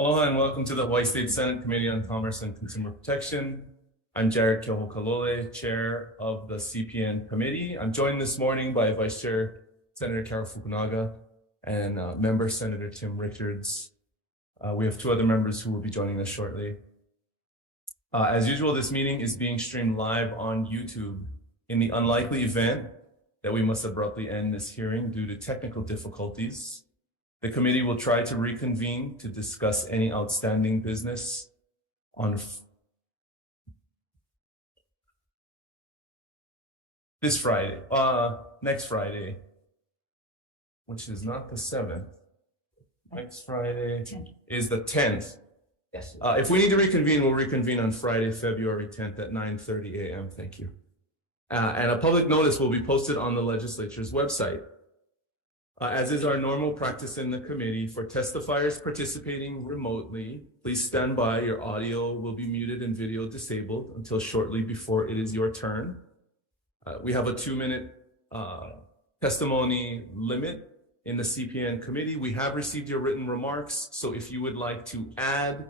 Aloha and welcome to the Hawaii State Senate Committee on Commerce and Consumer Protection. I'm Jared Kyohokalole, Chair of the CPN Committee. I'm joined this morning by Vice Chair Senator Carol Fukunaga and Member Senator Tim Richards. We have two other members who will be joining us shortly. As usual, this meeting is being streamed live on YouTube. In the unlikely event that we must abruptly end this hearing due to technical difficulties, the committee will try to reconvene to discuss any outstanding business on this Friday, next Friday, which is not the 7th. Next Friday is the 10th. Yes. If we need to reconvene, we'll reconvene on Friday, February 10th at 9:30 a.m. Thank you. And a public notice will be posted on the legislature's website. As is our normal practice in the committee, for testifiers participating remotely, please stand by. Your audio will be muted and video disabled until shortly before it is your turn. We have a 2-minute testimony limit in the CPN committee. We have received your written remarks, so if you would like to add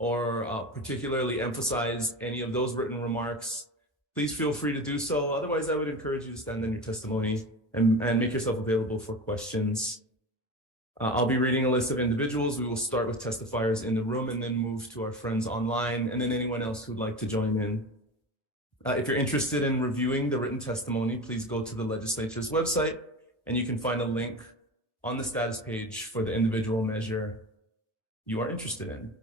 or particularly emphasize any of those written remarks, please feel free to do so. Otherwise, I would encourage you to stand in your testimony and make yourself available for questions. I'll be reading a list of individuals. We will start with testifiers in the room and then move to our friends online and then anyone else who'd like to join in. If you're interested in reviewing the written testimony, please go to the legislature's website and you can find a link on the status page for the individual measure you are interested in.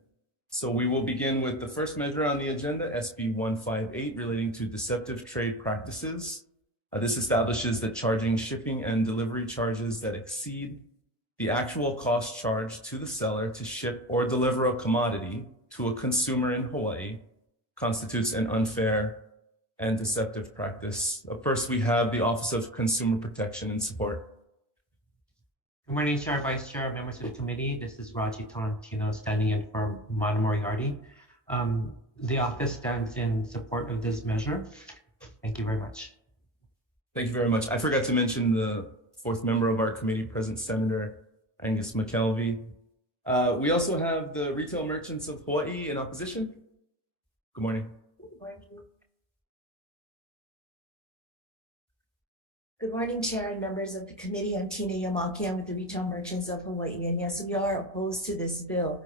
So we will begin with the first measure on the agenda, SB 158, relating to deceptive trade practices. This establishes that charging shipping and delivery charges that exceed the actual cost charged to the seller to ship or deliver a commodity to a consumer in Hawaii constitutes an unfair and deceptive practice. First, we have the Office of Consumer Protection and Support. Good morning, Chair, Vice Chair, members of the committee. This is Raji Tolentino standing in for Mana Moriarty. The office stands in support of this measure. Thank you very much. Thank you very much. I forgot to mention the fourth member of our committee, present Senator Angus McKelvey. We also have the Retail Merchants of Hawaii in opposition. Good morning. Good morning, Chair and members of the committee. I'm Tina Yamaki. I'm with the Retail Merchants of Hawaii. And yes, we are opposed to this bill.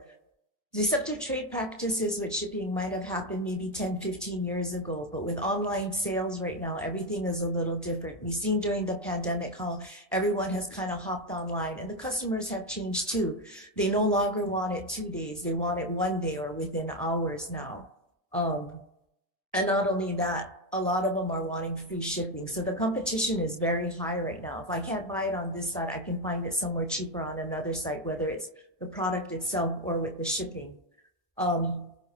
Deceptive trade practices with shipping might have happened maybe 10, 15 years ago, but with online sales right now, everything is a little different. We've seen during the pandemic how everyone has kind of hopped online and the customers have changed too. They no longer want it 2 days. They want it 1 day or within hours now. And not only that, a lot of them are wanting free shipping. So the competition is very high right now. If I can't buy it on this site, I can find it somewhere cheaper on another site, whether it's the product itself or with the shipping.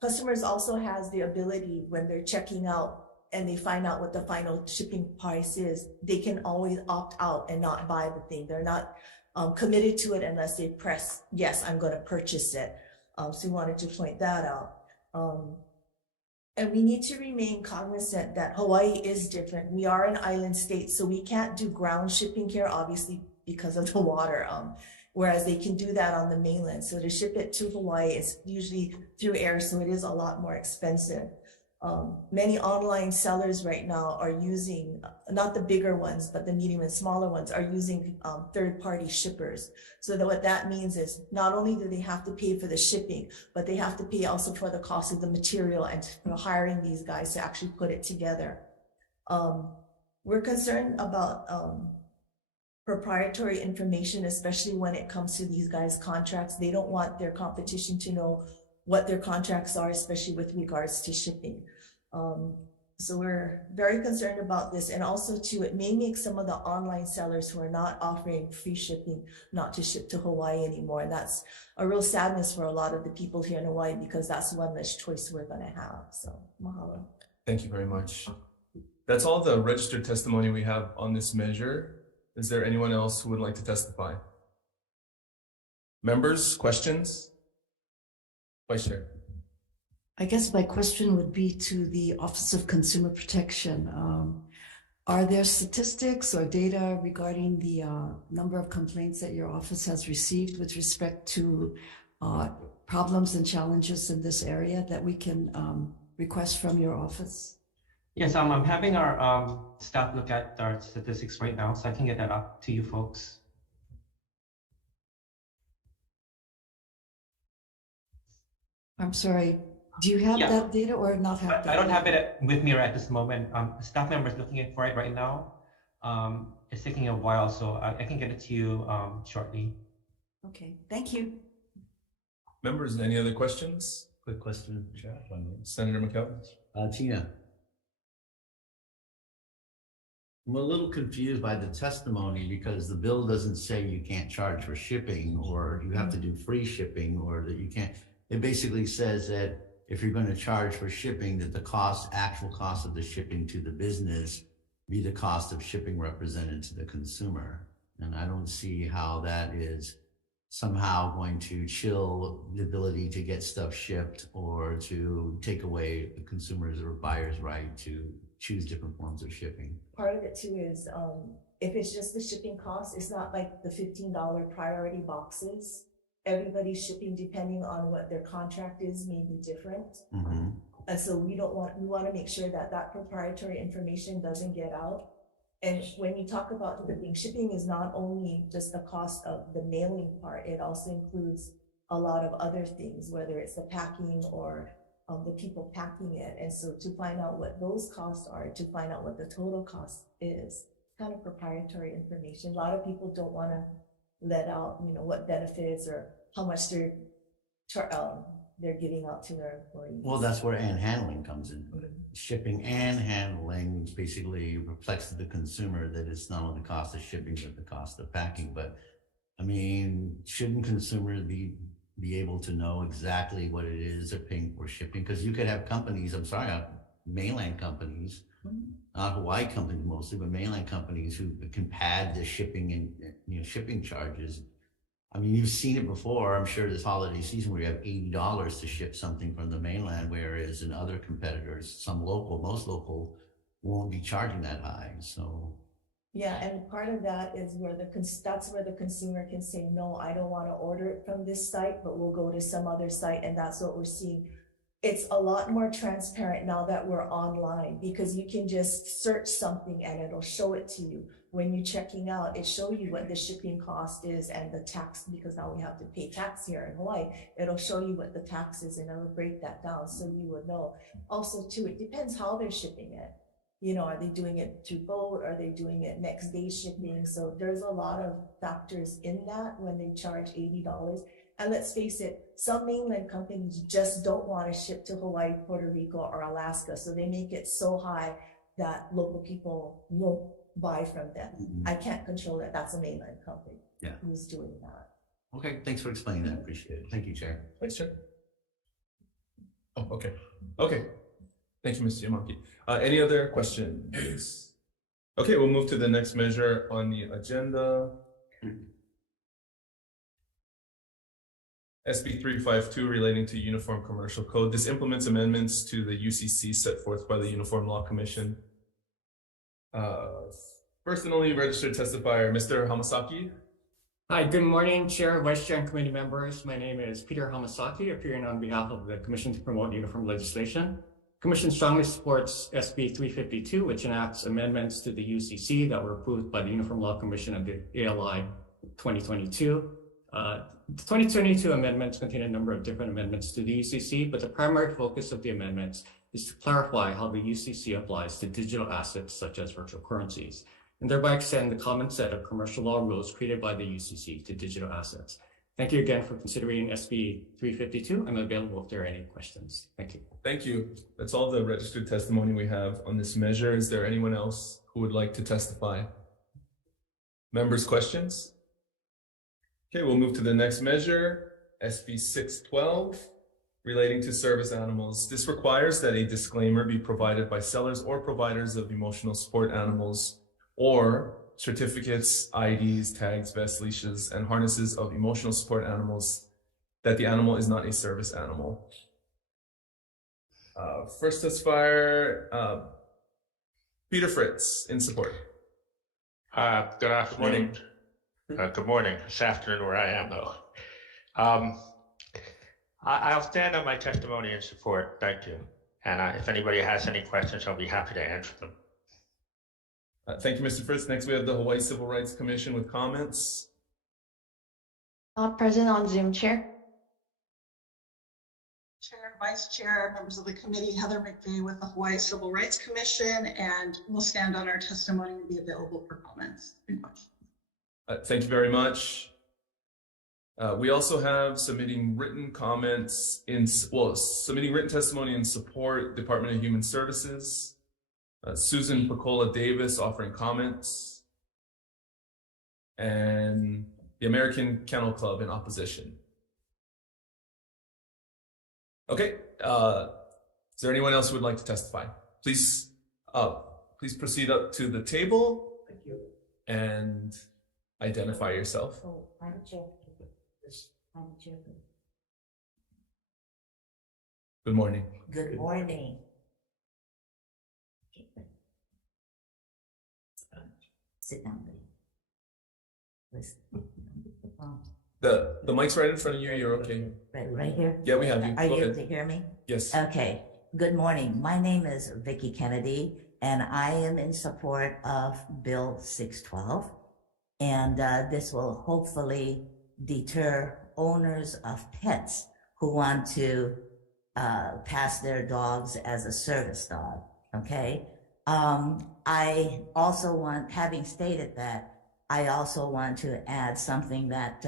Customers also has the ability when they're checking out and they find out what the final shipping price is, they can always opt out and not buy the thing. They're not committed to it unless they press, yes, I'm going to purchase it. So we wanted to point that out. And we need to remain cognizant that Hawaii is different. We are an island state, so we can't do ground shipping here, obviously, because of the water, whereas they can do that on the mainland. So to ship it to Hawaii is usually through air, so it is a lot more expensive. Many online sellers right now are using, not the bigger ones, but the medium and smaller ones are using third-party shippers. So that what that means is not only do they have to pay for the shipping, but they have to pay also for the cost of the material and for hiring these guys to actually put it together. We're concerned about proprietary information, especially when it comes to these guys' contracts. They don't want their competition to know what their contracts are, especially with regards to shipping. So we're very concerned about this. And also too, it may make some of the online sellers who are not offering free shipping not to ship to Hawaii anymore. And that's a real sadness for a lot of the people here in Hawaii because that's one less choice we're gonna have. So mahalo. Thank you very much. That's all the registered testimony we have on this measure. Is there anyone else who would like to testify? Members, questions? Vice Chair. I guess my question would be to the Office of Consumer Protection. Are there statistics or data regarding the number of complaints that your office has received with respect to problems and challenges in this area that we can request from your office? Yes, I'm having our staff look at our statistics right now, so I can get that up to you folks. I'm sorry, do you have that data or not have that? I don't have it with me right at this moment. A staff member is looking for it right now. It's taking a while, so I can get it to you shortly. Okay, thank you. Members, any other questions? Quick question, Chair. Senator McKelvin. Tina, I'm a little confused by the testimony because the bill doesn't say you can't charge for shipping or you have to do free shipping or that you can't. It basically says that if you're going to charge for shipping, that the actual cost of the shipping to the business be the cost of shipping represented to the consumer. And I don't see how that is somehow going to chill the ability to get stuff shipped or to take away the consumer's or buyer's right to choose different forms of shipping. Part of it too is if it's just the shipping cost, it's not like the $15 priority boxes. Everybody's shipping depending on what their contract is may be different. Mm-hmm. And so we want to make sure that that proprietary information doesn't get out. And when you talk about shipping is not only just the cost of the mailing part, it also includes a lot of other things, whether it's the packing or the people packing it. And so to find out what those costs are, to find out what the total cost is, kind of proprietary information. A lot of people don't want to let out, what benefits or how much they're giving out to their employees. Well, that's where handling comes in. Mm-hmm. Shipping and handling basically reflects to the consumer that it's not only the cost of shipping, but the cost of packing. But I mean, shouldn't consumers be able to know exactly what it is they're paying for shipping? Because you could have companies, mainland companies, not Hawaii companies mostly, but mainland companies who can pad the shipping and shipping charges. I mean, you've seen it before, I'm sure, this holiday season where you have $80 to ship something from the mainland, whereas in other competitors, most local won't be charging that high. So yeah, and part of that is that's where the consumer can say, no, I don't want to order it from this site, but we'll go to some other site, and that's what we're seeing. It's a lot more transparent now that we're online because you can just search something and it'll show it to you. When you're checking out, it shows you what the shipping cost is and the tax, because now we have to pay tax here in Hawaii. It'll show you what the tax is and it'll break that down so you would know. Also, too, it depends how they're shipping it. Are they doing it through boat? Are they doing it next day shipping? So there's a lot of factors in that when they charge $80. And let's face it, some mainland companies just don't want to ship to Hawaii, Puerto Rico, or Alaska. So they make it so high that local people won't buy from them. Mm-hmm. I can't control that. That's a mainland company who's doing that. okay, thanks for explaining that. I appreciate it. Thank you, Chair. Thanks, Chair. Oh, okay. Okay. Thank you, Mr. Yamaki. Any other questions? Okay, we'll move to the next measure on the agenda. SB 352 relating to Uniform Commercial Code. This implements amendments to the UCC set forth by the Uniform Law Commission. First and only registered testifier, Mr. Hamasaki. Hi, good morning, Chair, Vice Chair, and committee members. My name is Peter Hamasaki, appearing on behalf of the Commission to Promote Uniform Legislation. Commission strongly supports SB 352, which enacts amendments to the UCC that were approved by the Uniform Law Commission of the ALI 2022. The 2022 amendments contain a number of different amendments to the UCC, but the primary focus of the amendments is to clarify how the UCC applies to digital assets such as virtual currencies, and thereby extend the common set of commercial law rules created by the UCC to digital assets. Thank you again for considering SB 352. I'm available if there are any questions. Thank you. Thank you. That's all the registered testimony we have on this measure. Is there anyone else who would like to testify? Members' questions? Okay, we'll move to the next measure, SB 612, relating to service animals. This requires that a disclaimer be provided by sellers or providers of emotional support animals or certificates, IDs, tags, vests, leashes, and harnesses of emotional support animals that the animal is not a service animal. First testifier, Peter Fritz, in support. Good afternoon. Good morning. It's afternoon where I am, though. I'll stand on my testimony in support. Thank you. And if anybody has any questions, I'll be happy to answer them. Thank you, Mr. Fritz. Next, we have the Hawaii Civil Rights Commission with comments. Present on Zoom, Chair. Chair, Vice Chair, members of the committee, Heather McVeigh with the Hawaii Civil Rights Commission, and we'll stand on our testimony and be available for comments and questions. Thank you very much. We also have submitting written comments submitting written testimony in support, Department of Human Services. Susan Picola Davis offering comments, and the American Kennel Club in opposition. Okay, is there anyone else who would like to testify? Please proceed up to the table. Thank you. And identify yourself. Oh, Madam Chair. Madam Chair. Good morning. Good morning. Sit down, please. The mic's right in front of you. You're okay. Right here? Yeah, we have you. Are Go you able ahead. to hear me? Yes. Okay. Good morning. My name is Vicki Kennedy, and I am in support of Bill 612. And this will hopefully deter owners of pets who want to pass their dogs as a service dog. Okay. I also want, having stated that, I also want to add something that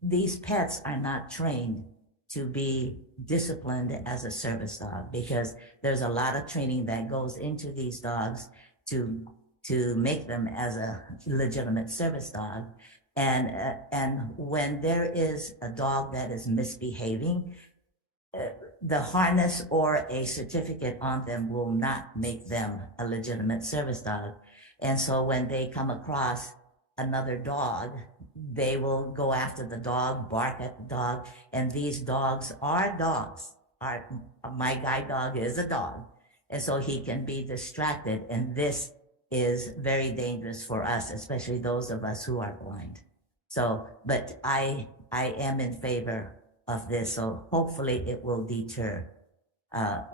these pets are not trained to be disciplined as a service dog, because there's a lot of training that goes into these dogs to make them as a legitimate service dog. And when there is a dog that is misbehaving, the harness or a certificate on them will not make them a legitimate service dog. And so when they come across another dog, they will go after the dog, bark at the dog. And these dogs are dogs. My guide dog is a dog. And so he can be distracted. And this is very dangerous for us, especially those of us who are blind. So, but I am in favor of this. So hopefully it will deter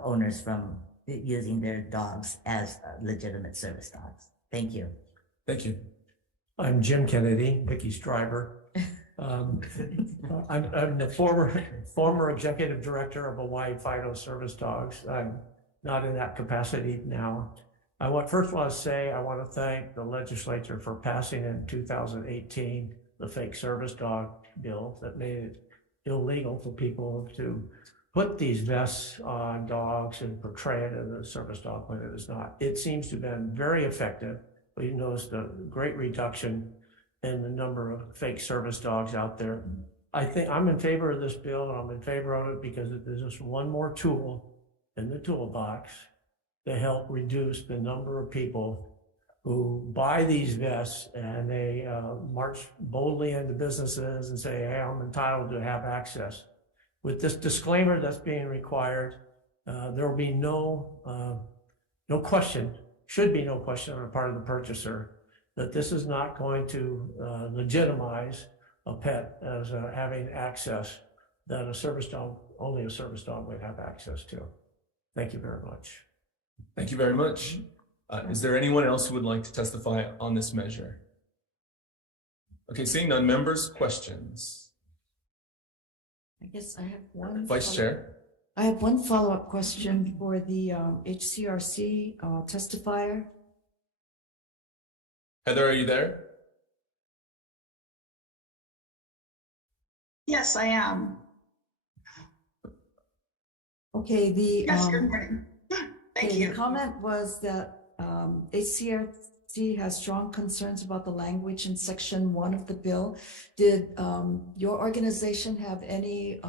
owners from using their dogs as legitimate service dogs. Thank you. Thank you. I'm Jim Kennedy, Vicky's driver. I'm the former executive director of Hawaii Fido Service Dogs. I'm not in that capacity now. First want to say I want to thank the legislature for passing in 2018 the fake service dog bill that made it illegal for people to put these vests on dogs and portray it as a service dog when it is not. It seems to have been very effective. We noticed a great reduction in the number of fake service dogs out there. I think I'm in favor of this bill, and I'm in favor of it because it is just one more tool in the toolbox to help reduce the number of people who buy these vests and they march boldly into businesses and say, hey, I'm entitled to have access. With this disclaimer that's being required, there will be no question, should be no question on the part of the purchaser that this is not going to legitimize a pet as having access that a service dog, only a service dog would have access to. Thank you very much. Thank you very much. Is there anyone else who would like to testify on this measure? Okay, seeing none, members, questions? I guess I have one. Vice Chair. I have one follow-up question for the HCRC testifier. Heather, are you there? Yes, I am. Okay, Yes, good morning. Thank you. The comment was that HCRC has strong concerns about the language in Section 1 of the bill. Did your organization have any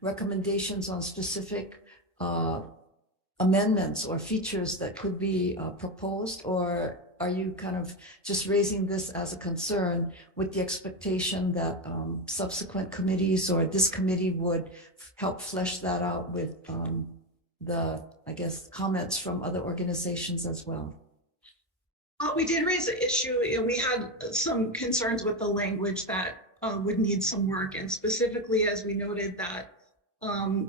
recommendations on specific amendments or features that could be proposed, or are you kind of just raising this as a concern with the expectation that subsequent committees or this committee would help flesh that out with the, I guess, comments from other organizations as well? We did raise the issue. We had some concerns with the language that would need some work. And specifically, as we noted, that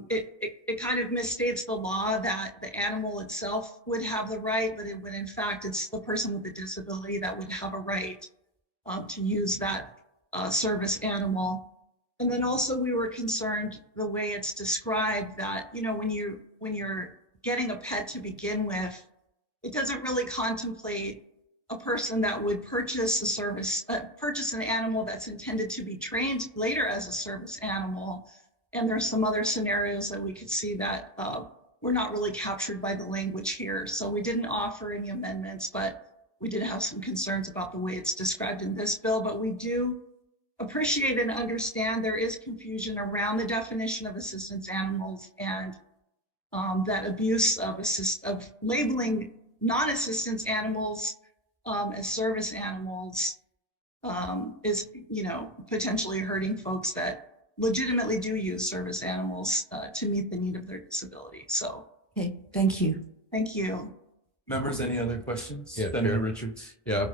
it kind of misstates the law that the animal itself would have the right, but it would, in fact, it's the person with the disability that would have a right to use that service animal. And then also we were concerned the way it's described that, you know, when you're getting a pet to begin with, it doesn't really contemplate a person that would purchase a service, purchase an animal that's intended to be trained later as a service animal. And there's some other scenarios that we could see that were not really captured by the language here. So we didn't offer any amendments, but we did have some concerns about the way it's described in this bill. But we do appreciate and understand there is confusion around the definition of assistance animals, and that abuse of labeling non-assistance animals as service animals is, you know, potentially hurting folks that legitimately do use service animals to meet the need of their disability. So, Okay, thank you. thank you. Members, any other questions? Yeah, Senator Chair. Richards. Yeah,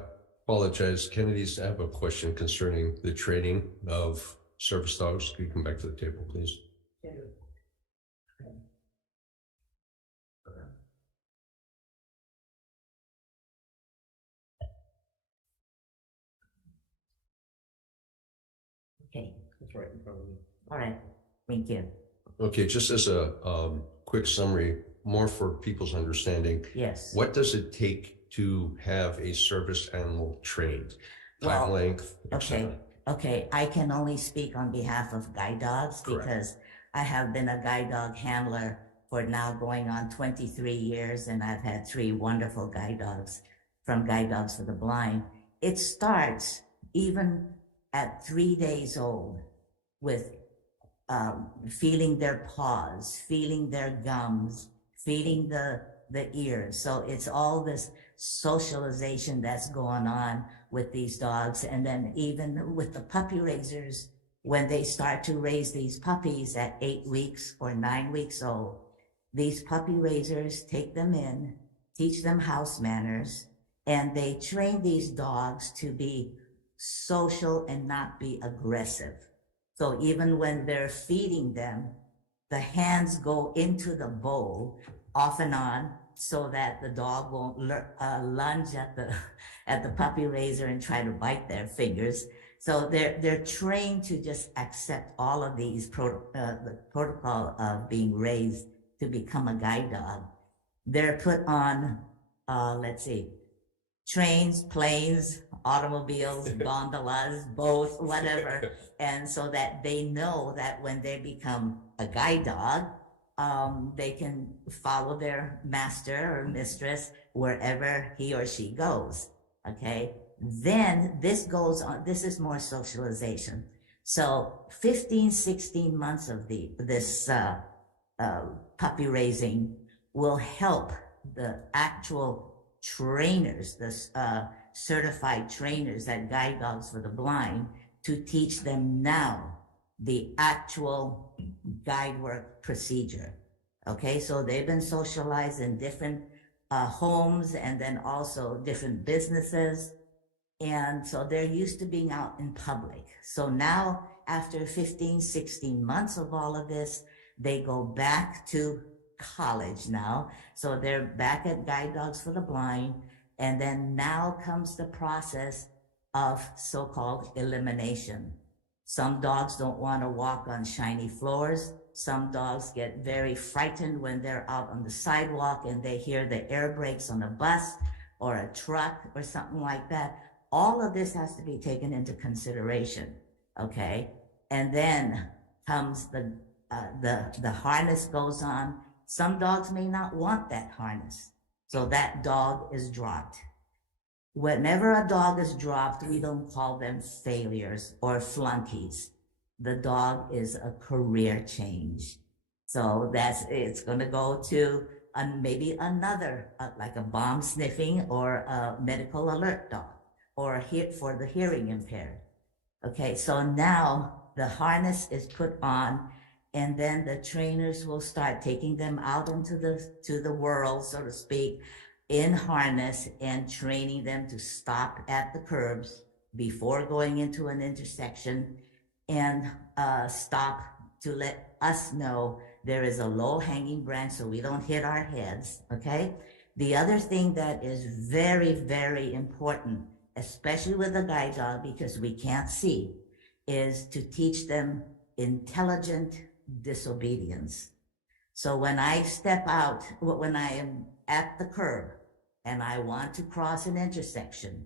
apologize. Kennedy's, I have a question concerning the training of service dogs. Could you come back to the table, please? Okay, That's right in front of me. all right, thank you. Okay, just as a quick summary, more for people's understanding, Yes. what does it take to have a service animal trained? Time Well, length, etc. Okay, I can only speak on behalf of guide dogs Correct. because I have been a guide dog handler for now going on 23 years, and I've had 3 wonderful guide dogs from Guide Dogs for the Blind. It starts even at 3 days old with feeling their paws, feeling their gums, feeling the ears. So it's all this socialization that's going on with these dogs. And then even with the puppy raisers, when they start to raise these puppies at 8 weeks or 9 weeks old, these puppy raisers take them in, teach them house manners, and they train these dogs to be social and not be aggressive. So even when they're feeding them, the hands go into the bowl off and on so that the dog won't lunge at the puppy raiser and try to bite their fingers. So they're trained to just accept all of these the protocol of being raised to become a guide dog. They're put on, trains, planes, automobiles, gondolas, boats, whatever. And so that they know that when they become a guide dog, they can follow their master or mistress wherever he or she goes. Okay. Then this goes on, this is more socialization. So 15, 16 months of this puppy raising will help the actual trainers, the certified trainers at Guide Dogs for the Blind, to teach them now the actual guide work procedure. Okay, so they've been socialized in different homes and then also different businesses. And so they're used to being out in public. So now after 15, 16 months of all of this, they go back to college now. So they're back at Guide Dogs for the Blind. And then now comes the process of so-called elimination. Some dogs don't want to walk on shiny floors. Some dogs get very frightened when they're out on the sidewalk and they hear the air brakes on a bus or a truck or something like that. All of this has to be taken into consideration, okay? And then comes the harness goes on. Some dogs may not want that harness, so that dog is dropped. Whenever a dog is dropped, we don't call them failures or flunkies. The dog is a career change. So it's going to go to maybe another, like a bomb sniffing or a medical alert dog, or for the hearing impaired. Okay, so now the harness is put on, and then the trainers will start taking them out into the world, so to speak, in harness and training them to stop at the curbs, before going into an intersection and stop to let us know there is a low-hanging branch so we don't hit our heads, okay? The other thing that is very, very important, especially with a guide dog, because we can't see, is to teach them intelligent disobedience. So when I step out, when I am at the curb and I want to cross an intersection,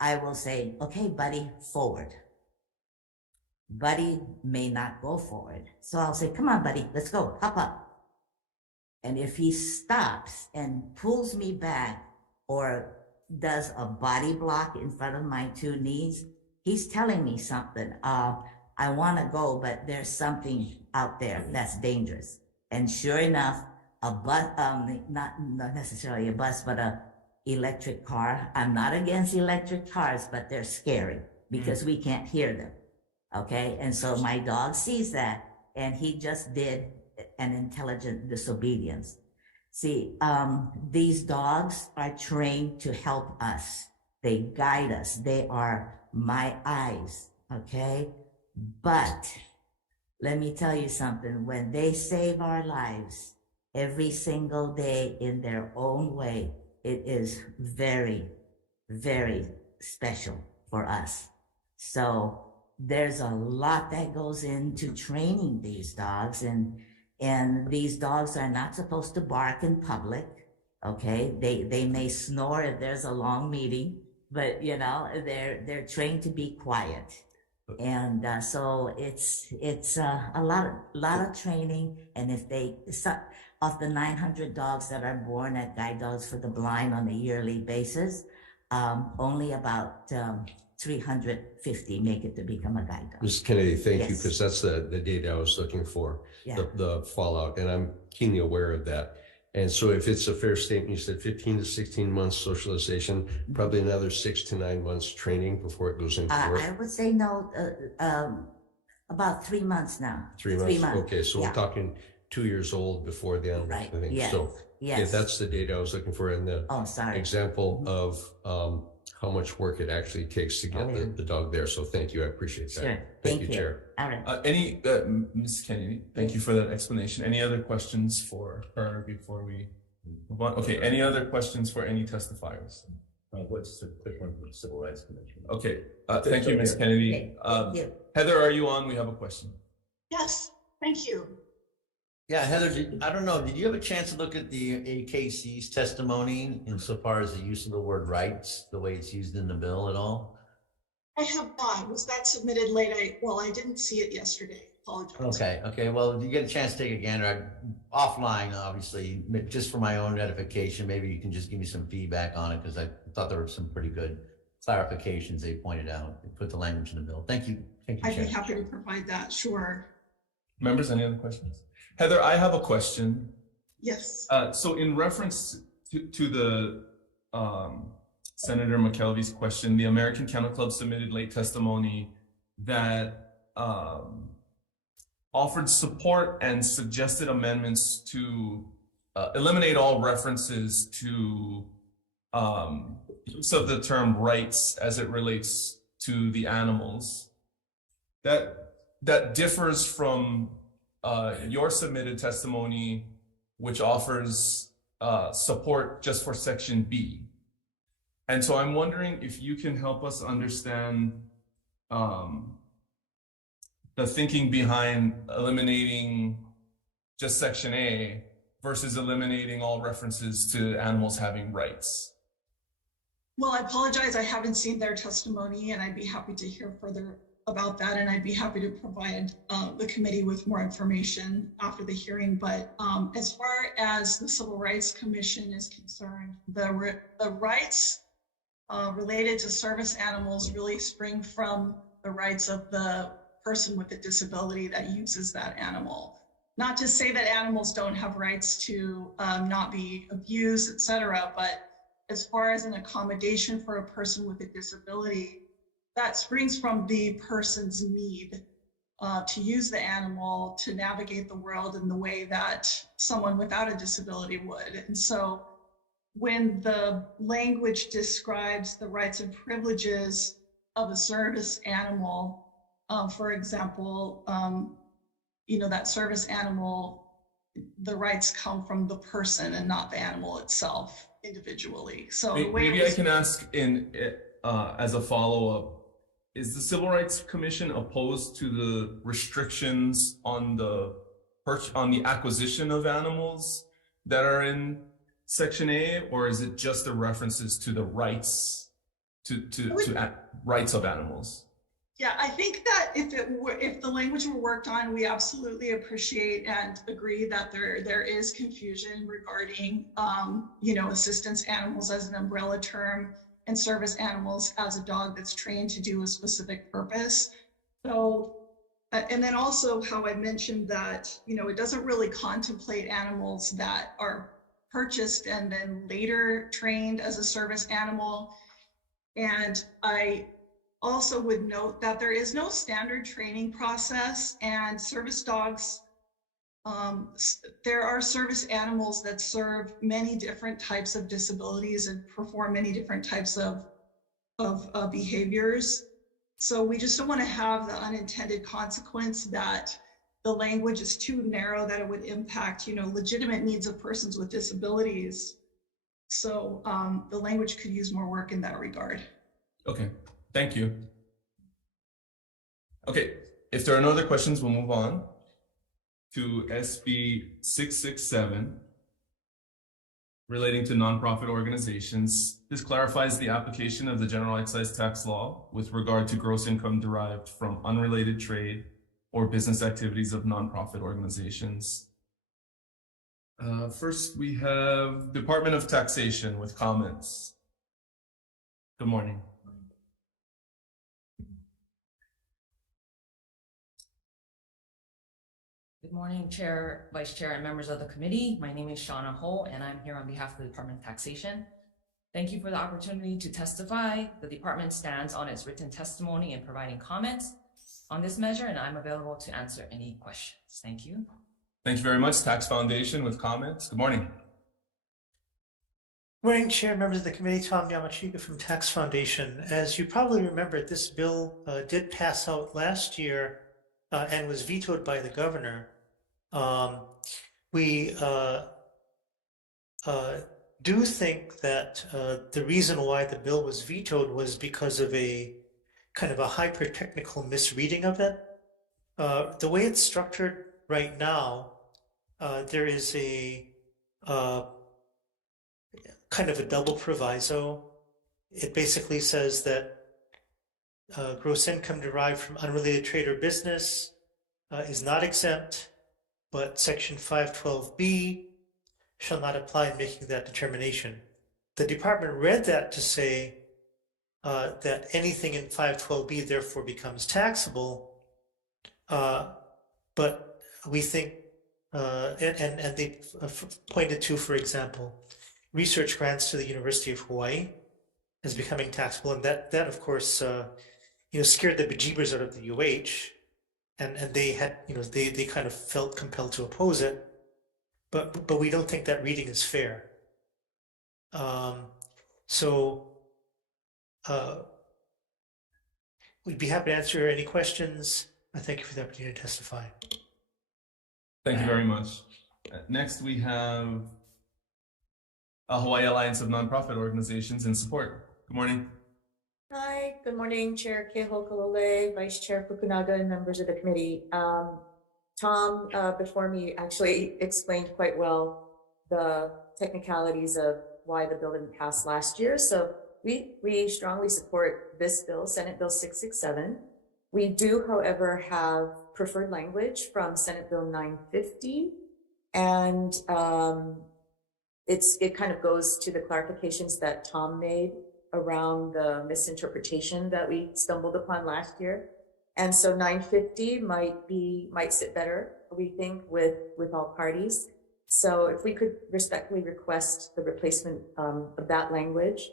I will say, okay, buddy, forward. Buddy may not go forward. So I'll say, come on, buddy, let's go, hop up. And if he stops and pulls me back or does a body block in front of my two knees, he's telling me something. I want to go, but there's something out there that's dangerous. And sure enough, a bus, not necessarily a bus, but a electric car. I'm not against electric cars, but they're scary because we can't hear them. Okay. And so my dog sees that and he just did an intelligent disobedience. See, these dogs are trained to help us. They guide us. They are my eyes. Okay. But let me tell you something. When they save our lives every single day in their own way, it is very, very special for us. So there's a lot that goes into training these dogs, and these dogs are not supposed to bark in public. Okay, they may snore if there's a long meeting, but you know they're trained to be quiet, and so it's a lot of training. And if of the 900 dogs that are born at Guide Dogs for the Blind on a yearly basis, only about 350 make it to become a guide dog. Ms. Kennedy, thank you, Yes. because that's the data I was looking for, Yeah. the fallout, and I'm keenly aware of that. And so if it's a fair statement, you said 15 to 16 months socialization, probably another 6 to 9 months training before it goes into work. I would say no, about 3 months now. 3 months? Okay, so yeah. we're talking 2 years old before the animal, Right, I think. yes, So yeah, yes. that's the data I was looking for, and the Oh, sorry. example of how much work it actually takes to get Oh, yeah. the dog there. So thank you, I appreciate that. Sure, Thank you, Chair. All right. Ms. Kennedy, thank you for that explanation. Any other questions for her before we move on? Okay, any other questions for any testifiers? What's a quick one from the Civil Rights Commission? Okay, thank you, Ms. Kennedy. Okay, thank you. Heather, are you on? We have a question. Yes, thank you. Yeah, Heather, I don't know, did you have a chance to look at the AKC's testimony insofar as the use of the word rights, the way it's used in the bill at all? I have not. Was that submitted late? I didn't see it yesterday. Apologize. Okay, well, if you get a chance to take a gander, offline, obviously, just for my own edification, maybe you can just give me some feedback on it, because I thought there were some pretty good clarifications they pointed out. They put the language in the bill. Thank you. Thank you, I'd be Chair. happy to provide that. Sure. Members, any other questions? Heather, I have a question. Yes. So in reference to the Senator McKelvey's question, the American Kennel Club submitted late testimony that offered support and suggested amendments to eliminate all references to use of the term rights as it relates to the animals. That differs from your submitted testimony, which offers support just for Section B. And so I'm wondering if you can help us understand the thinking behind eliminating just Section A versus eliminating all references to animals having rights. Well, I apologize. I haven't seen their testimony, and I'd be happy to hear further about that. And I'd be happy to provide the committee with more information after the hearing. But as far as the Civil Rights Commission is concerned, the rights related to service animals really spring from the rights of the person with a disability that uses that animal. Not to say that animals don't have rights to not be abused, et cetera, but as far as an accommodation for a person with a disability, that springs from the person's need to use the animal to navigate the world in the way that someone without a disability would. And so when the language describes the rights and privileges of a service animal, for example, that service animal, the rights come from the person and not the animal itself individually. So maybe I can ask as a follow-up, is the Civil Rights Commission opposed to the restrictions on the acquisition of animals that are in Section A, or is it just the references to the rights rights of animals? Yeah, I think that if the language were worked on, we absolutely appreciate and agree that there is confusion regarding assistance animals as an umbrella term and service animals as a dog that's trained to do a specific purpose. So, and then also how I mentioned that, it doesn't really contemplate animals that are purchased and then later trained as a service animal. And I also would note that there is no standard training process, and service dogs, there are service animals that serve many different types of disabilities and perform many different types of behaviors. So we just don't want to have the unintended consequence that the language is too narrow, that it would impact, legitimate needs of persons with disabilities. So the language could use more work in that regard. Okay, thank you. Okay, if there are no other questions, we'll move on to SB 667 relating to nonprofit organizations. This clarifies the application of the general excise tax law with regard to gross income derived from unrelated trade or business activities of nonprofit organizations. First, we have Department of Taxation with comments. Good morning. Good morning, Chair, Vice Chair, and members of the committee. My name is Shauna Ho, and I'm here on behalf of the Department of Taxation. Thank you for the opportunity to testify. The department stands on its written testimony and providing comments on this measure, and I'm available to answer any questions. Thank you. Thank you very much. Tax Foundation with comments. Good morning. Good morning, Chair, members of the committee. Tom Yamachiga from Tax Foundation. As you probably remember, this bill did pass out last year and was vetoed by the governor. We do think that the reason why the bill was vetoed was because of a kind of a hyper-technical misreading of it. The way it's structured right now, there is a kind of a double proviso. It basically says that gross income derived from unrelated trade or business is not exempt, but Section 512B shall not apply in making that determination. The department read that to say that anything in 512B therefore becomes taxable, but we think, and they pointed to, for example, research grants to the University of Hawaii as becoming taxable, and that of course scared the bejeebers out of the UH, and they had they kind of felt compelled to oppose it, but we don't think that reading is fair. So we'd be happy to answer any questions. I thank you for the opportunity to testify. Thank you very much. Next, we have Hawaii Alliance of Nonprofit Organizations in support. Good morning. Hi, good morning, Chair Keho Kalole, Vice Chair Fukunaga, and members of the committee. Tom, before me, actually explained quite well the technicalities of why the bill didn't pass last year. So we strongly support this bill, Senate Bill 667. We do, however, have preferred language from Senate Bill 950, and it kind of goes to the clarifications that Tom made around the misinterpretation that we stumbled upon last year. And so 950 might sit better, we think, with all parties. So if we could respectfully request the replacement of that language.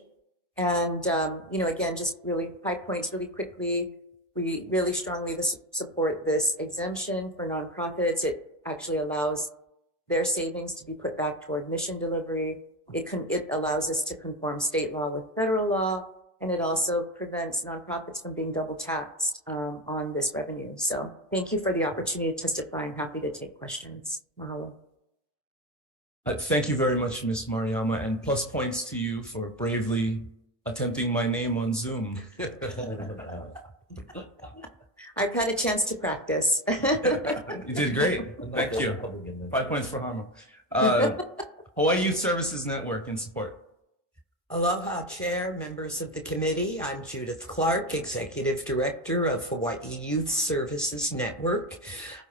And, again, just really 5 points really quickly. We really strongly support this exemption for nonprofits. It actually allows their savings to be put back toward mission delivery. It allows us to conform state law with federal law, and it also prevents nonprofits from being double taxed on this revenue. So thank you for the opportunity to testify. I'm happy to take questions. Mahalo. Thank you very much, Ms. Mariyama, and plus points to you for bravely attempting my name on Zoom. I've had a chance to practice. You did great. Thank you. 5 points for Harmo. Hawaii Youth Services Network in support. Aloha, Chair, members of the committee. I'm Judith Clark, Executive Director of Hawaii Youth Services Network,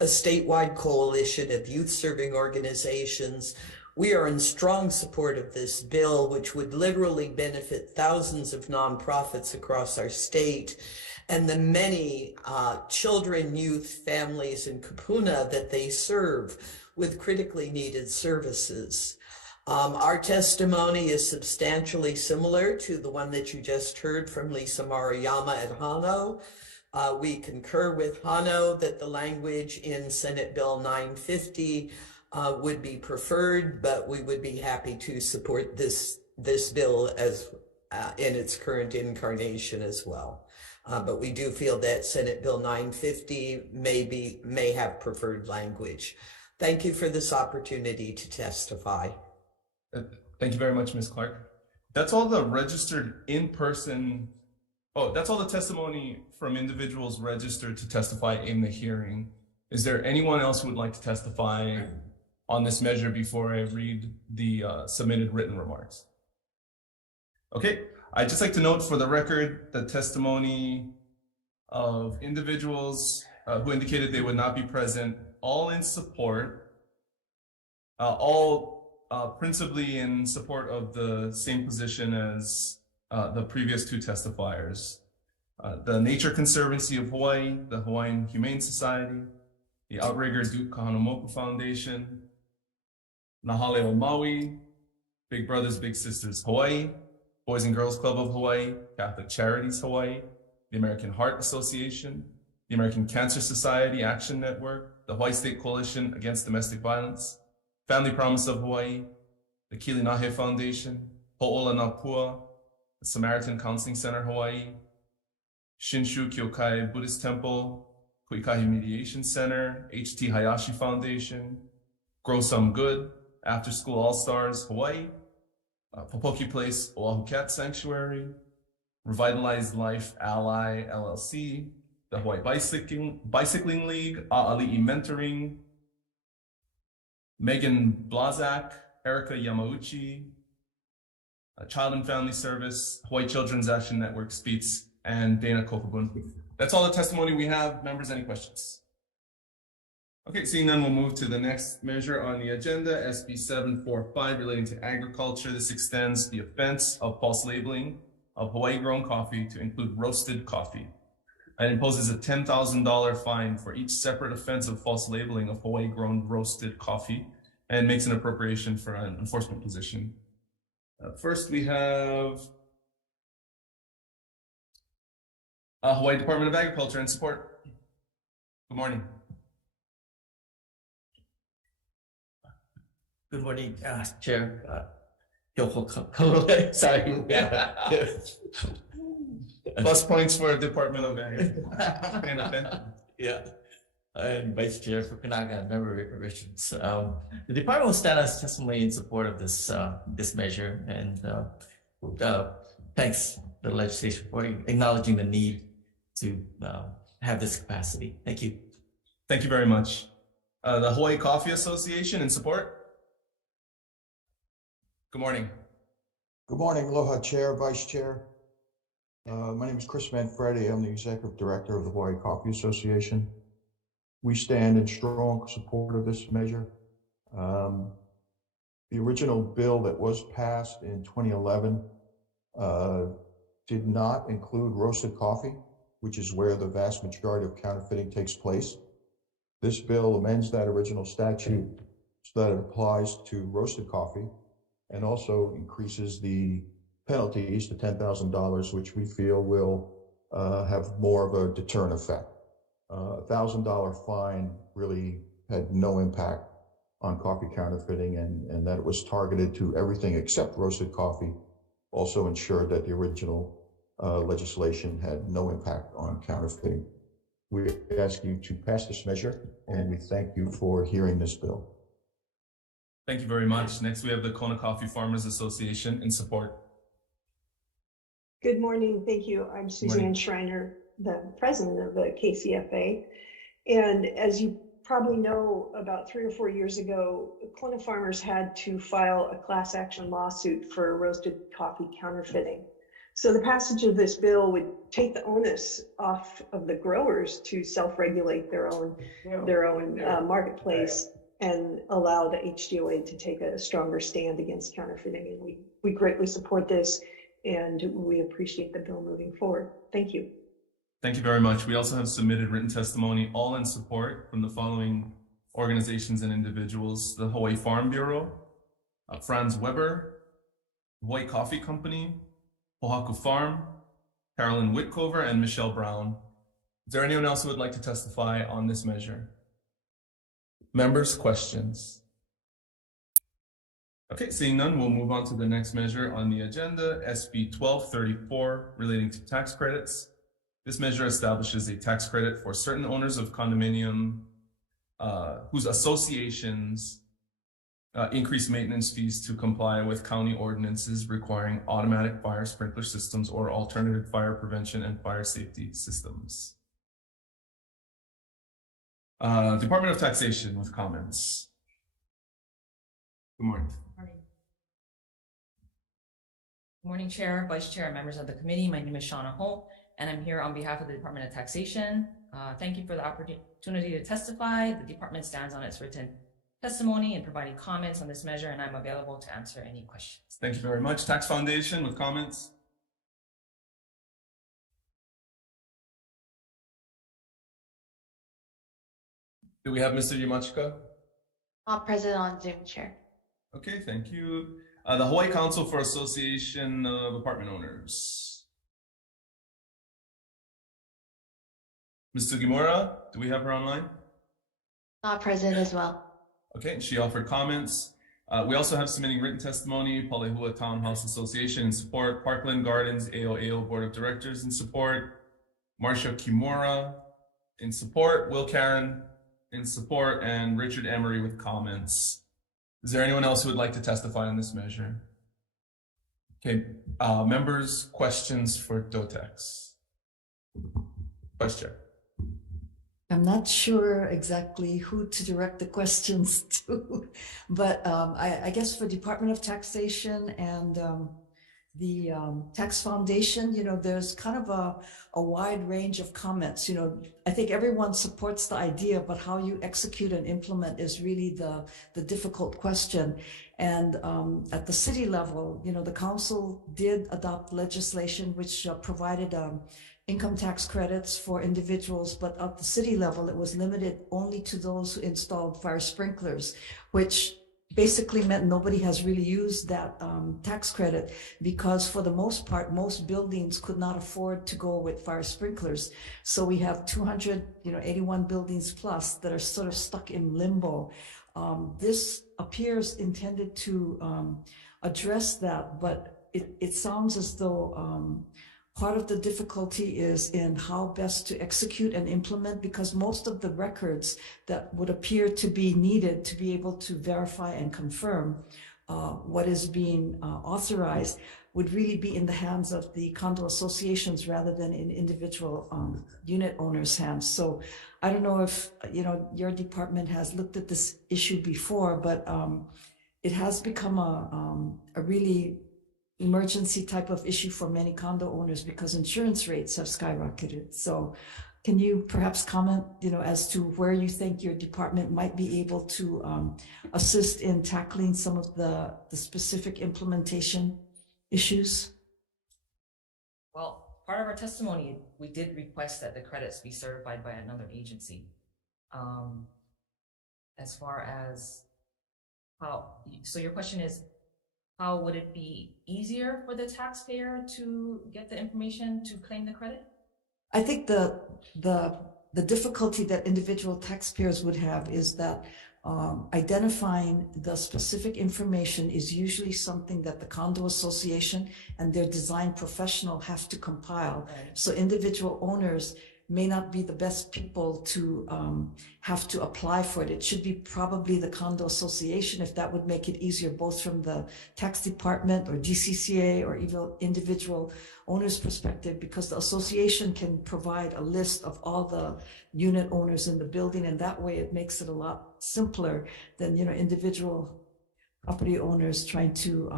a statewide coalition of youth-serving organizations. We are in strong support of this bill, which would literally benefit thousands of nonprofits across our state and the many children, youth, families in Kupuna that they serve with critically needed services. Our testimony is substantially similar to the one that you just heard from Lisa Mariyama at Hano. We concur with Hano that the language in Senate Bill 950 would be preferred, but we would be happy to support this bill as in its current incarnation as well. But we do feel that Senate Bill 950 may have preferred language. Thank you for this opportunity to testify. Thank you very much, Ms. Clark. That's all the registered in-person, that's all the testimony from individuals registered to testify in the hearing. Is there anyone else who would like to testify on this measure before I read the submitted written remarks? Okay, I'd just like to note for the record the testimony of individuals who indicated they would not be present, all in support, principally in support of the same position as the previous two testifiers. The Nature Conservancy of Hawaii, the Hawaiian Humane Society, the Outrigger Duke Kahanamoku Foundation, Nahaleo Maui, Big Brothers Big Sisters Hawaii, Boys and Girls Club of Hawaii, Catholic Charities Hawaii, the American Heart Association, the American Cancer Society Action Network, the Hawaii State Coalition Against Domestic Violence, Family Promise of Hawaii, the Kilinahe Foundation, Ho'ola Napua, the Samaritan Counseling Center Hawaii, Shinshu Kyokai Buddhist Temple, Kuikahi Mediation Center, HT Hayashi Foundation, Grow Some Good, After School All-Stars Hawaii, Popoki Place Oahu Cat Sanctuary, Revitalized Life Ally LLC, the Hawaii Bicycling League, A'ali'i Mentoring, Megan Blazak, Erica Yamauchi, Child and Family Service, Hawaii Children's Action Network, Speets, and Dana Kokobun. That's all the testimony we have. Members, any questions? Okay, seeing none, we'll move to the next measure on the agenda, SB 745, relating to agriculture. This extends the offense of false labeling of Hawaii-grown coffee to include roasted coffee, and imposes a $10,000 fine for each separate offense of false labeling of Hawaii-grown roasted coffee, and makes an appropriation for an enforcement position. First, we have Hawaii Department of Agriculture in support. Good morning. Good morning, Chair. Sorry. Plus points for Department of Ag. Yeah. And Vice Chair Fukunaga and Member Richards. The department will stand as testimony in support of this measure, and thanks the legislation for acknowledging the need to have this capacity. Thank you. Thank you very much. The Hawaii Coffee Association in support. Good morning. Good morning, Aloha Chair, Vice Chair. My name is Chris Manfredi. I'm the Executive Director of the Hawaii Coffee Association. We stand in strong support of this measure. The original bill that was passed in 2011 did not include roasted coffee, which is where the vast majority of counterfeiting takes place. This bill amends that original statute so that it applies to roasted coffee, and also increases the penalties to $10,000, which we feel will have more of a deterrent effect. $1,000 fine really had no impact on coffee counterfeiting, and that it was targeted to everything except roasted coffee, also ensured that the original legislation had no impact on counterfeiting. We ask you to pass this measure, and we thank you for hearing this bill. Thank you very much. Next, we have the Kona Coffee Farmers Association in support. Good morning. Thank you. I'm Suzanne Schreiner, the president of the KCFA. And as you probably know, about 3 or 4 years ago, Kona farmers had to file a class action lawsuit for roasted coffee counterfeiting. So the passage of this bill would take the onus off of the growers to self-regulate their own marketplace and allow the HDOA to take a stronger stand against counterfeiting. And we greatly support this, and we appreciate the bill moving forward. Thank you. Thank you very much. We also have submitted written testimony, all in support, from the following organizations and individuals: the Hawaii Farm Bureau, Franz Weber, Hawaii Coffee Company, Oahu Farm, Carolyn Whitcover, and Michelle Brown. Is there anyone else who would like to testify on this measure? Members, questions? Okay, seeing none, we'll move on to the next measure on the agenda, SB 1234, relating to tax credits. This measure establishes a tax credit for certain owners of condominium whose associations increase maintenance fees to comply with county ordinances requiring automatic fire sprinkler systems or alternative fire prevention and fire safety systems. Department of Taxation with comments. Good morning. Good morning, Chair, Vice Chair, and members of the committee. My name is Shauna Holt, and I'm here on behalf of the Department of Taxation. Thank you for the opportunity to testify. The department stands on its written testimony and providing comments on this measure, and I'm available to answer any questions. Thank you very much. Tax Foundation with comments. Do we have Mr. Yamachika? Present on Zoom, Chair. Okay, thank you. The Hawaii Council for Association of Apartment Owners. Ms. Sugimura, do we have her online? Not present as well. Okay, she offered comments. We also have submitting written testimony, Palehua Townhouse Association in support, Parkland Gardens AOAO Board of Directors in support, Marcia Kimura in support, Will Karen in support, and Richard Emery with comments. Is there anyone else who would like to testify on this measure? Okay, members, questions for DOTEX? Vice Chair. I'm not sure exactly who to direct the questions to, but I guess for Department of Taxation and the Tax Foundation, there's kind of a wide range of comments. I think everyone supports the idea, but how you execute and implement is really the difficult question. And at the city level, the council did adopt legislation which provided income tax credits for individuals, but at the city level, it was limited only to those who installed fire sprinklers, which basically meant nobody has really used that tax credit, because for the most part, most buildings could not afford to go with fire sprinklers. So we have 281 buildings plus that are sort of stuck in limbo. This appears intended to address that, but it sounds as though part of the difficulty is in how best to execute and implement, because most of the records that would appear to be needed to be able to verify and confirm what is being authorized would really be in the hands of the condo associations rather than in individual unit owners' hands. So I don't know if your department has looked at this issue before, but it has become a really emergency type of issue for many condo owners because insurance rates have skyrocketed. So can you perhaps comment, as to where you think your department might be able to assist in tackling some of the specific implementation issues? Well, part of our testimony, we did request that the credits be certified by another agency. As far as so your question is, how would it be easier for the taxpayer to get the information to claim the credit? I think the difficulty that individual taxpayers would have is that identifying the specific information is usually something that the condo association and their design professional have to compile. So individual owners may not be the best people to have to apply for it. It should be probably the condo association, if that would make it easier, both from the tax department or DCCA or even individual owner's perspective, because the association can provide a list of all the unit owners in the building, and that way it makes it a lot simpler than, individual property owners trying to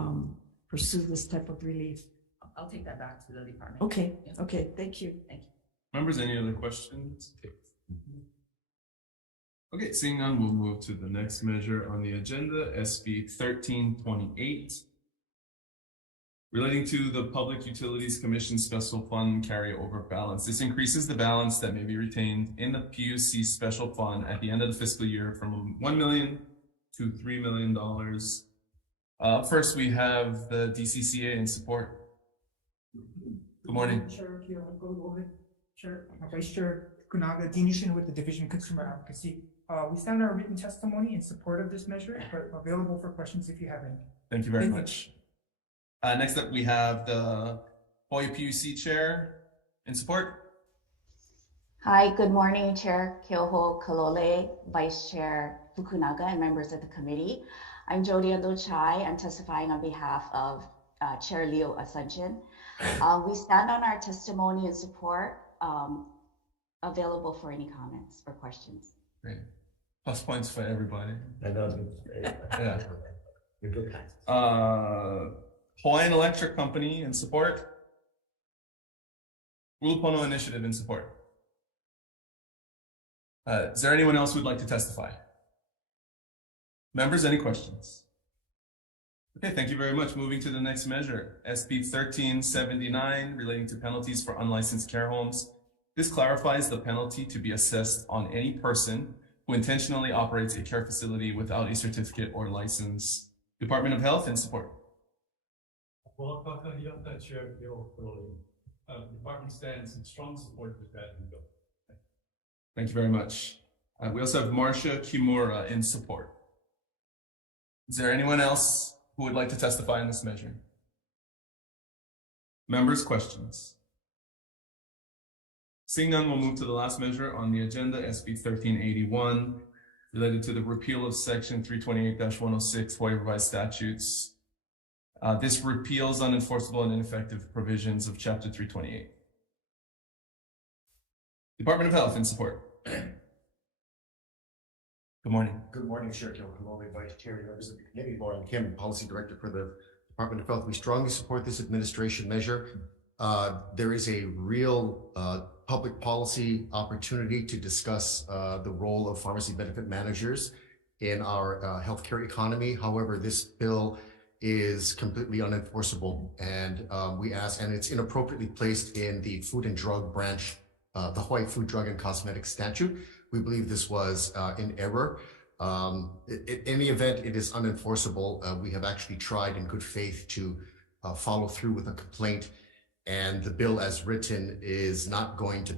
pursue this type of relief. I'll take that back to the department. Okay, Yeah. okay, thank you. Thank you. Members, any other questions? Okay, seeing none, we'll move to the next measure on the agenda, SB 1328. Relating to the Public Utilities Commission Special Fund carryover balance. This increases the balance that may be retained in the PUC Special Fund at the end of the fiscal year from $1 million to $3 million. First, we have the DCCA in support. Good morning. Chair Vice Chair Kunaga, Dean Nishin with the Division of Consumer Advocacy. We stand our written testimony in support of this measure, but available for questions if you have any. Thank you very much. Next up, we have the Hawai'i PUC Chair in support. Hi, good morning, Chair Keoho Kalole, Vice Chair Fukunaga, and members of the committee. I'm Jody Ando-Chai. I'm testifying on behalf of Chair Leo Ascension. We stand on our testimony in support, available for any comments or questions. Great. Plus points for everybody. I know. Yeah. You're good. Hawaiian Electric Company in support. Ulupono Initiative in support. Is there anyone else who would like to testify? Members, any questions? Okay, thank you very much. Moving to the next measure, SB 1379, relating to penalties for unlicensed care homes. This clarifies the penalty to be assessed on any person who intentionally operates a care facility without a certificate or license. Department of Health in support. Department stands in strong support of that bill. Thank you very much. We also have Marcia Kimura in support. Is there anyone else who would like to testify on this measure? Members, questions? Seeing none, we'll move to the last measure on the agenda, SB 1381, related to the repeal of Section 328-106 Hawaii Revised Statutes. This repeals unenforceable and ineffective provisions of Chapter 328. Department of Health in support. Good morning. Good morning, Chair Kilkalole, Vice Chair, members of the committee. Lauren Kim, Policy Director for the Department of Health. We strongly support this administration measure. There is a real public policy opportunity to discuss the role of pharmacy benefit managers in our healthcare economy. However, this bill is completely unenforceable, and we ask, and it's inappropriately placed in the Food and Drug branch, the Hawaii Food, Drug, and Cosmetic Statute. We believe this was in error. In the event it is unenforceable, we have actually tried in good faith to follow through with a complaint, and the bill as written is not going to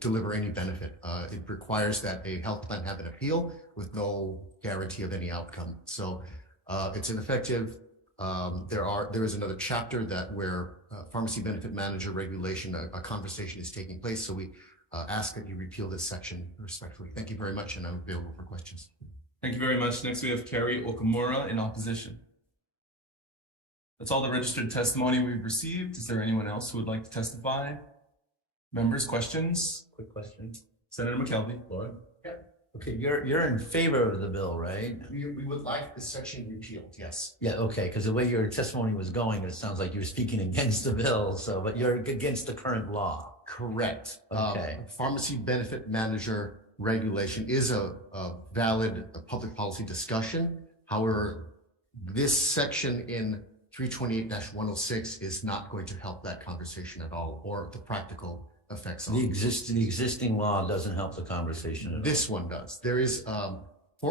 deliver any benefit. It requires that a health plan have an appeal with no guarantee of any outcome. So it's ineffective. There is another chapter where pharmacy benefit manager regulation, a conversation is taking place. So we ask that you repeal this section respectfully. Thank you very much, and I'm available for questions. Thank you very much. Next, we have Carrie Okamura in opposition. That's all the registered testimony we've received. Is there anyone else who would like to testify? Members, questions? Quick question. Senator McKelvey. Laura? Okay, you're in favor of the bill, right? We would like this section repealed, yes. Yeah, okay, because the way your testimony was going, it sounds like you're speaking against the bill, but you're against the current law. Correct. Okay. Pharmacy benefit manager regulation is a valid public policy discussion. However, this section in 328-106 is not going to help that conversation at all, or the practical effects on the existing law doesn't help the conversation at all. This one does. There is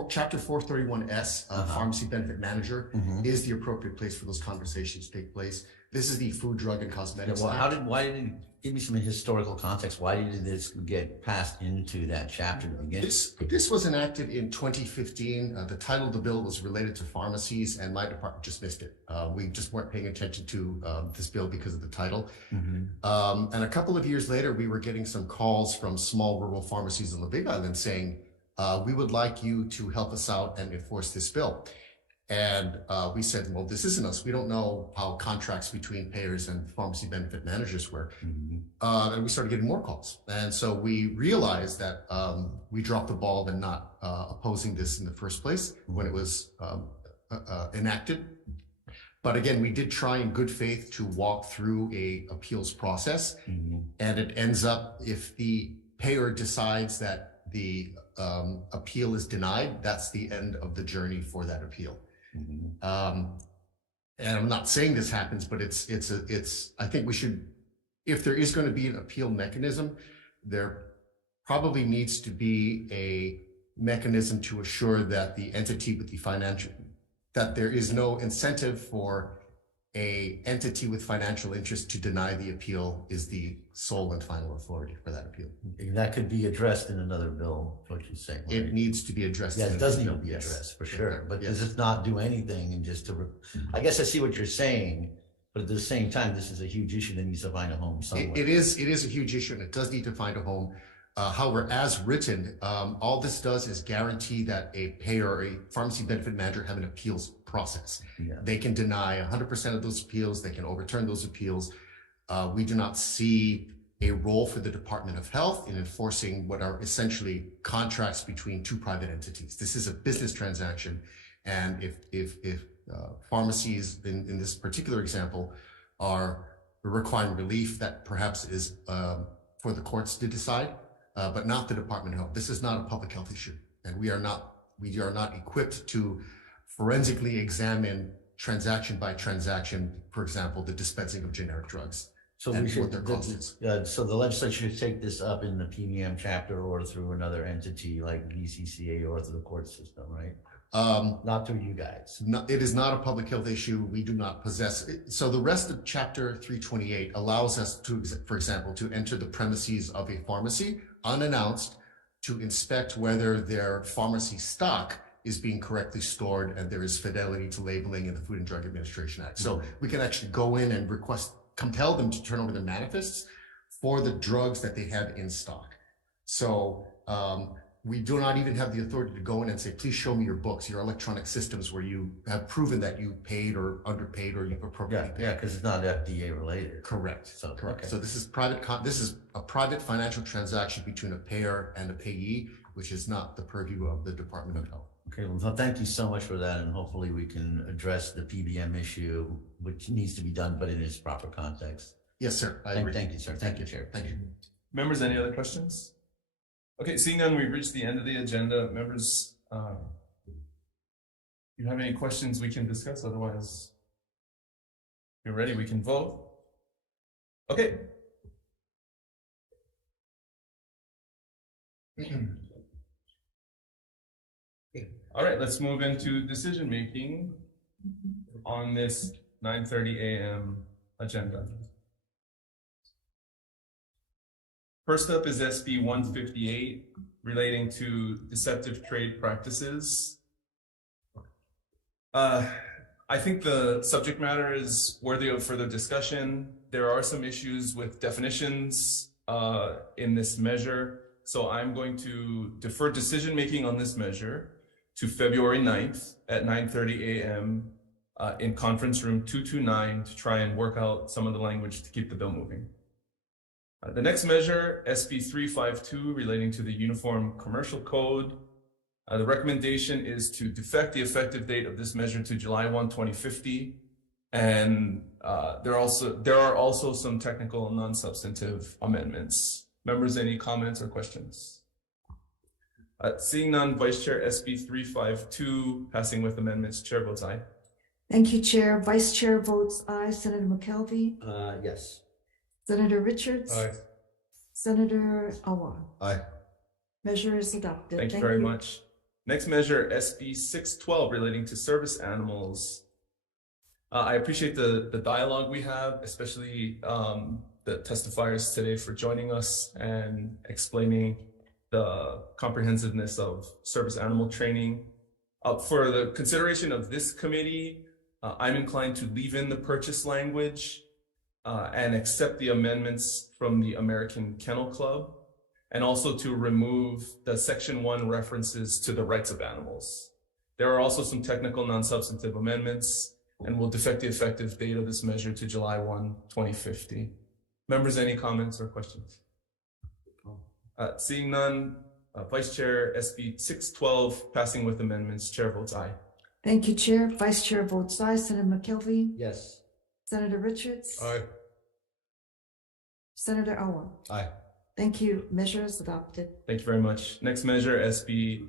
Chapter 431S, pharmacy benefit manager, is the appropriate place for those conversations to take place. This is the Food, Drug, and Cosmetics well, Act. why did it, give me some historical context. Why did this get passed into that chapter to begin? This was enacted in 2015. The title of the bill was related to pharmacies, and my department just missed it. We just weren't paying attention to this bill because of the title. And a couple of years later, we were getting some calls from small rural pharmacies on the Big Island saying, we would like you to help us out and enforce this bill. And we said, well, this isn't us. We don't know how contracts between payers and pharmacy benefit managers work. And we started getting more calls. And so we realized that we dropped the ball in not opposing this in the first place when it was enacted. But again, we did try in good faith to walk through a appeals process. And it ends up, if the payer decides that the appeal is denied, that's the end of the journey for that appeal. And I'm not saying this happens, but I think we should, if there is going to be an appeal mechanism, there probably needs to be a mechanism to assure that the entity with the financial, that there is no incentive for a entity with financial interest to deny the appeal is the sole and final authority for that appeal. That could be addressed in another bill, what you're saying. Right? It needs to be addressed. Yeah, it does need to be addressed for sure. But does it not do anything and just to, I guess I see what you're saying, but at the same time, this is a huge issue that needs to find a home somewhere. It is a huge issue and it does need to find a home. However, as written, all this does is guarantee that a payer or a pharmacy benefit manager have an appeals process. They can deny 100% of those appeals. They can overturn those appeals. We do not see a role for the Department of Health in enforcing what are essentially contracts between two private entities. This is a business transaction. And if pharmacies in this particular example are requiring relief, that perhaps is for the courts to decide. But not the Department of Health. This is not a public health issue, and we are not equipped to forensically examine transaction by transaction, for example, the dispensing of generic drugs. So and we should, what their cost is. So the legislature should take this up in the PBM chapter or through another entity like BCCA or through the court system, right? Not through you guys. It is not a public health issue. We do not possess it. So the rest of Chapter 328 allows us to, for example, to enter the premises of a pharmacy unannounced to inspect whether their pharmacy stock is being correctly stored and there is fidelity to labeling in the Food and Drug Administration Act. So we can actually go in and compel them to turn over the manifests for the drugs that they have in stock. So we do not even have the authority to go in and say, please show me your books, your electronic systems where you have proven that you paid or underpaid or you've appropriately paid. Yeah, because it's not FDA related. Correct. So, correct. Okay. So this is a private financial transaction between a payer and a payee, which is not the purview of the Department of Health. Okay, well, thank you so much for that, and hopefully we can address the PBM issue, which needs to be done, but in its proper context. Yes, sir. I agree. Thank you, sir. Thank you, Chair. Thank you. Members, any other questions? Okay, seeing none, we've reached the end of the agenda. Members, if you have any questions we can discuss, otherwise, if you're ready, we can vote. Okay. All right, let's move into decision-making on this 9:30 a.m. agenda. First up is SB 158 relating to deceptive trade practices. I think the subject matter is worthy of further discussion. There are some issues with definitions in this measure, so I'm going to defer decision-making on this measure to February 9th at 9:30 a.m. In conference room 229 to try and work out some of the language to keep the bill moving. The next measure, SB 352, relating to the Uniform Commercial Code. The recommendation is to defect the effective date of this measure to July 1, 2050. And there are also some technical and non-substantive amendments. Members, any comments or questions? Seeing none, Vice Chair, SB 352, passing with amendments. Chair votes aye. Thank you, Chair. Vice Chair votes aye. Senator McKelvey? Yes. Senator Richards? Aye. Senator Awa? Aye. Measure is adopted. Thank you very much. Next measure, SB 612, relating to service animals. I appreciate the dialogue we have, especially the testifiers today for joining us and explaining the comprehensiveness of service animal training. For the consideration of this committee, I'm inclined to leave in the purchase language and accept the amendments from the American Kennel Club, and also to remove the Section 1 references to the rights of animals. There are also some technical non-substantive amendments, and will defect the effective date of this measure to July 1, 2050. Members, any comments or questions? Seeing none, Vice Chair, SB 612, passing with amendments. Chair votes aye. Thank you, Chair. Vice Chair votes aye. Senator McKelvey? Yes. Senator Richards? Aye. Senator Awa? Aye. Thank you. Measure is adopted. Thank you very much. Next measure, SB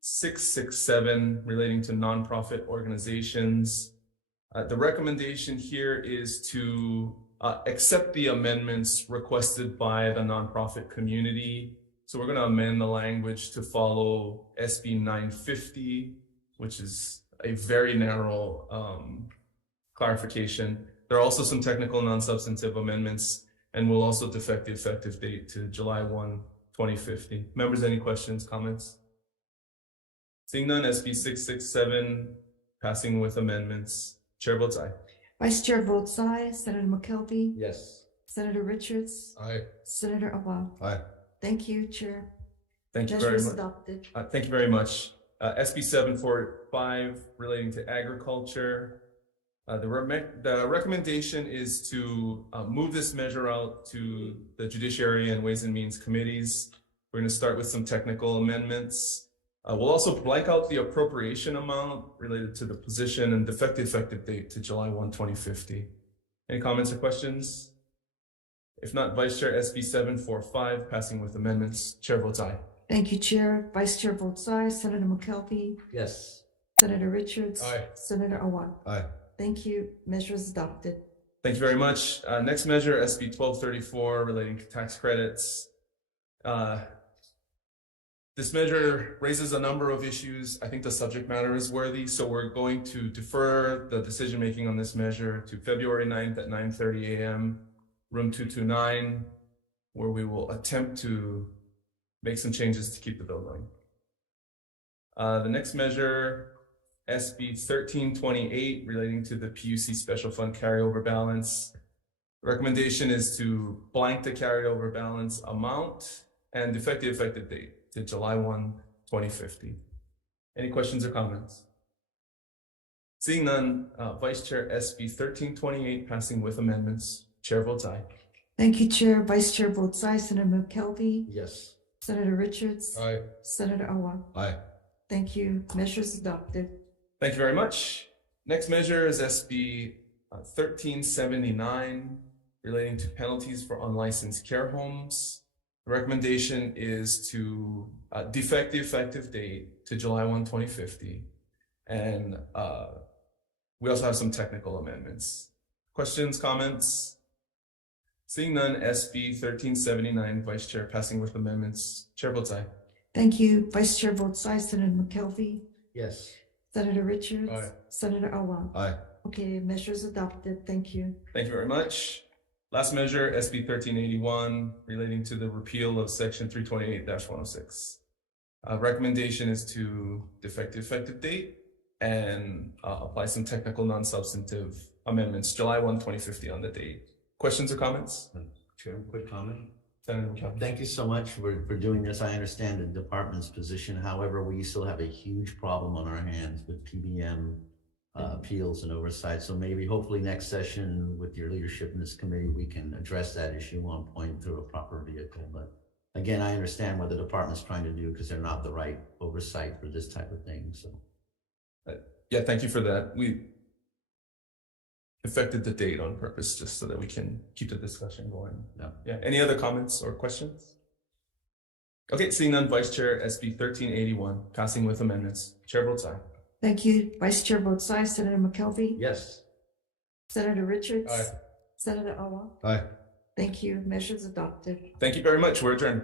667, relating to nonprofit organizations. The recommendation here is to accept the amendments requested by the nonprofit community. So we're going to amend the language to follow SB 950, which is a very narrow clarification. There are also some technical non-substantive amendments, and we'll also defect the effective date to July 1, 2050. Members, any questions, comments? Seeing none, SB 667, passing with amendments. Chair votes aye. Vice Chair votes aye. Senator McKelvey? Yes. Senator Richards? Aye. Senator Awa? Aye. Thank you, Chair. Thank you Measure very is much. adopted. Thank you very much. SB 745, relating to agriculture. The recommendation is to move this measure out to the Judiciary and Ways and Means Committees. We're going to start with some technical amendments. We'll also blank out the appropriation amount related to the position and defect the effective date to July 1, 2050. Any comments or questions? If not, Vice Chair, SB 745, passing with amendments. Chair votes aye. Thank you, Chair. Vice Chair votes aye. Senator McKelvey? Yes. Senator Richards? Aye. Senator Awa? Aye. Thank you. Measure is adopted. Thank you very much. Next measure, SB 1234, relating to tax credits. This measure raises a number of issues. I think the subject matter is worthy, so we're going to defer the decision-making on this measure to February 9th at 9:30 a.m., room 229, where we will attempt to make some changes to keep the bill going. The next measure, SB 1328, relating to the PUC Special Fund carryover balance. The recommendation is to blank the carryover balance amount and defect the effective date to July 1, 2050. Any questions or comments? Seeing none, Vice Chair, SB 1328, passing with amendments. Chair votes aye. Thank you, Chair. Vice Chair votes aye. Senator McKelvey? Yes. Senator Richards? Aye. Senator Awa? Aye. Thank you. Measure is adopted. Thank you very much. Next measure is SB 1379, relating to penalties for unlicensed care homes. The recommendation is to defect the effective date to July 1, 2050. And we also have some technical amendments. Questions, comments? Seeing none, SB 1379, Vice Chair, passing with amendments. Chair votes aye. Thank you. Vice Chair votes aye. Senator McKelvey? Yes. Senator Richards? Aye. Senator Awa? Aye. Okay, measure is adopted. Thank you. Thank you very much. Last measure, SB 1381, relating to the repeal of Section 328-106. Recommendation is to defect the effective date and apply some technical non-substantive amendments, July 1, 2050 on the date. Questions or comments? Chair, quick comment. Senator McKelvey. Thank you so much for doing this. I understand the department's position. However, we still have a huge problem on our hands with PBM appeals and oversight. So maybe hopefully next session with your leadership in this committee, we can address that issue on point through a proper vehicle. But again, I understand what the department's trying to do because they're not the right oversight for this type of thing. So yeah, thank you for that. We affected the date on purpose just so that we can keep the discussion going. Yeah. Any other comments or questions? Okay, seeing none, Vice Chair, SB 1381, passing with amendments. Chair votes aye. Thank you. Vice Chair votes aye. Senator McKelvey? yes. Senator Richards? Aye. Senator Awa? Aye. Thank you. Measures adopted. Thank you very much. We're adjourned.